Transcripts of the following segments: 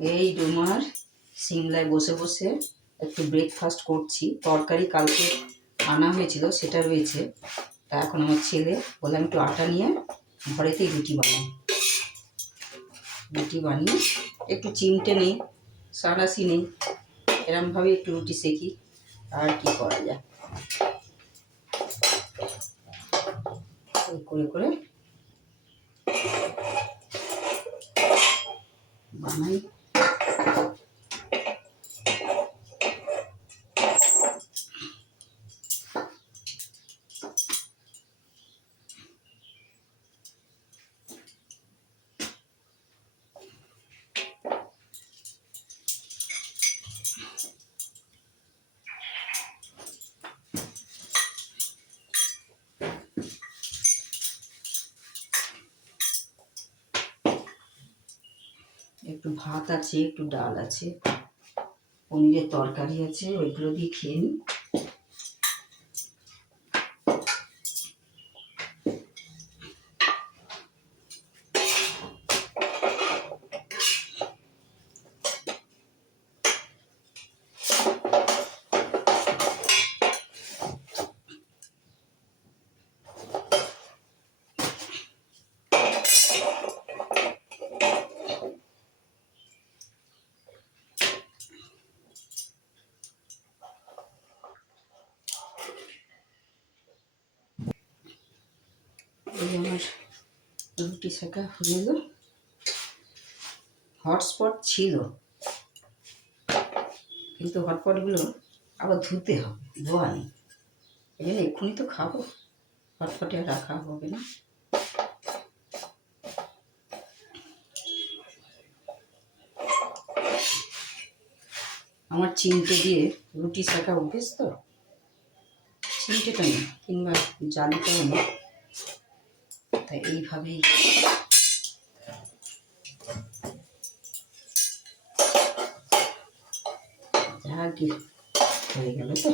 এই ডুমার সিমলায় বসে বসে একটু ব্রেকফাস্ট করছি। তরকারি কালকে আনা হয়েছিল, সেটা রয়েছে। তা এখন আমার ছেলে বললাম একটু আটা নিয়ে ঘরেতেই রুটি বানাই। রুটি বানিয়ে একটু চিমটে নেই সারাসি নেই, এরমভাবে একটু রুটি সেকি, আর কি করা যায়। করে করে বানাই। একটু ভাত আছে একটু ডাল আছে। পনিরের তরকারি আছে ওইগুলো দিয়ে খেয়ে নিই। এই আমার রুটি শেখা হয়ে গেল। হটস্পট ছিল। কিন্তু হটপটগুলো আবার ধুতে হবে ধোয়া নেই এই জন্য এক্ষুনি তো খাব। হটপটে রাখা হবে না। আমার চিমটে দিয়ে রুটি শেখা অভ্যেস তো চিমটেটা নেই, কিংবা জালিটাও নেই। তাই এইভাবেই। যাকে হয়ে গেল তো।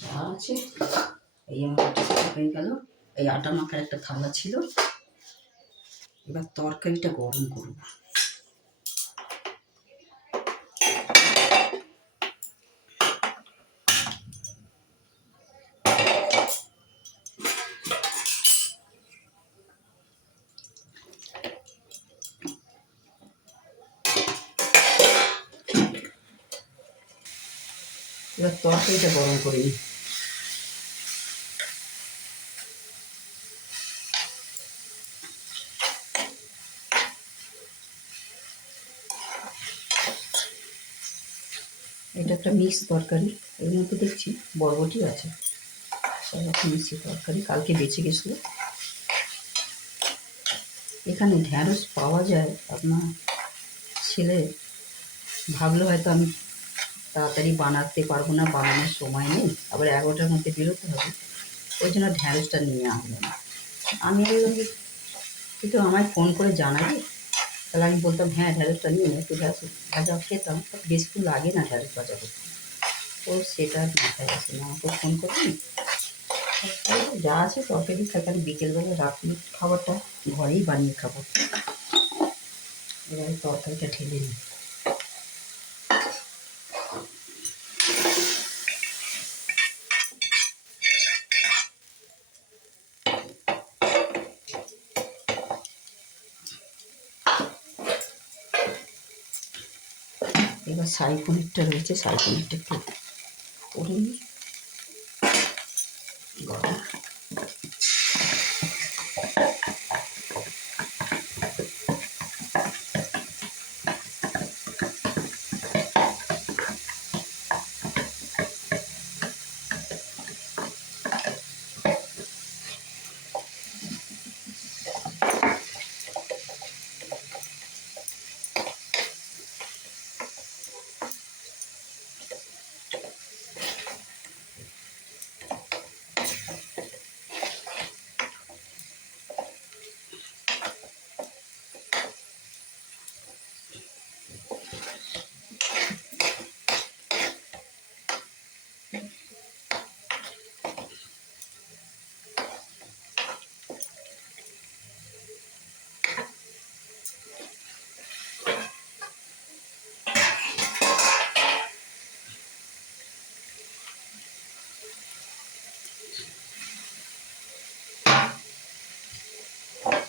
যা আছে, এই আমার হয়ে গেল। এই আটা মাখার একটা থালা ছিল। এবার তরকারিটা গরম করব। এবার তরকারিটা গরম করে নিই। এটা একটা মিক্স তরকারি, এর মধ্যে দেখছি বরবটি আছে। মিক্সি তরকারি, কালকে বেঁচে গেছিল। এখানে ঢ্যাঁড়স পাওয়া যায়, আপনার ছেলে ভাবলো হয়তো আমি তাড়াতাড়ি বানাতে পারব না, বানানোর সময় নেই। আবার এগারোটার মধ্যে বেরোতে হবে। ওই জন্য ঢ্যাঁড়সটা নিয়ে আসলো না। আমি বললাম কিন্তু আমায় ফোন করে জানাবে? তাহলে আমি বলতাম হ্যাঁ ঢ্যাঁড়সটা নিয়ে একটু ঢ্যাঁড়স ভাজা খেতাম বেশিক্ষণ লাগে না ঢ্যাঁড়স ভাজা করতে। ও সেটা মাথায় আসে না। আমাকে ফোন করবি? যা আছে তরকারি থাকে, আমি বিকেলবেলা রাত্রির খাবারটা ঘরেই বানিয়ে খাব। এবারে তরকারিটা ঢেলে নিই এবার সাই পনিরটা রয়েছে সাই পনিরটা একটু করে নিই।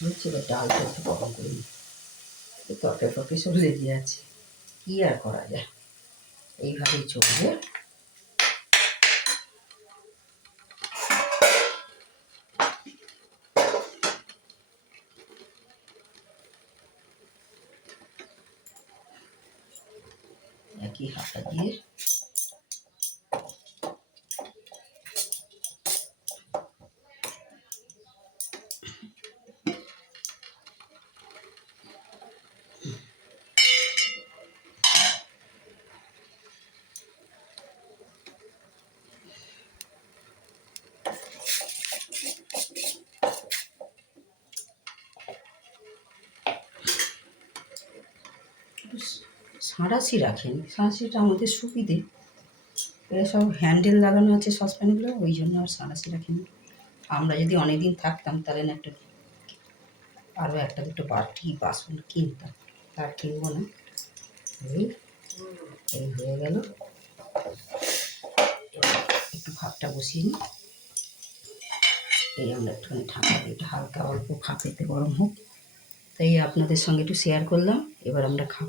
বুঝছি এবার ডালটা একটু গরম করে নিই। তরকারি ফরকারি সব লেগে আছে। কী আর করা যায়? এইভাবেই চলবে। একই হাতা দিয়ে সাঁড়াশি রাখেন। সাঁড়াশিটা আমাদের সুবিধে। এরা সব হ্যান্ডেল লাগানো আছে সসপ্যানগুলো, ওই জন্য আর সাঁড়াশি রাখেনি। আমরা যদি অনেক দিন থাকতাম, তাহলে না একটা আরও একটা দুটো বাটি বাসন কিনতাম। আর কিনবো না। এই এই হয়ে গেল। একটু ভাতটা বসিয়ে নিই এই আমরা একটুখানি ঠান্ডা এটা হালকা অল্প ভাপেতে গরম হোক। তাই আপনাদের সঙ্গে একটু শেয়ার করলাম। এবার আমরা খাব।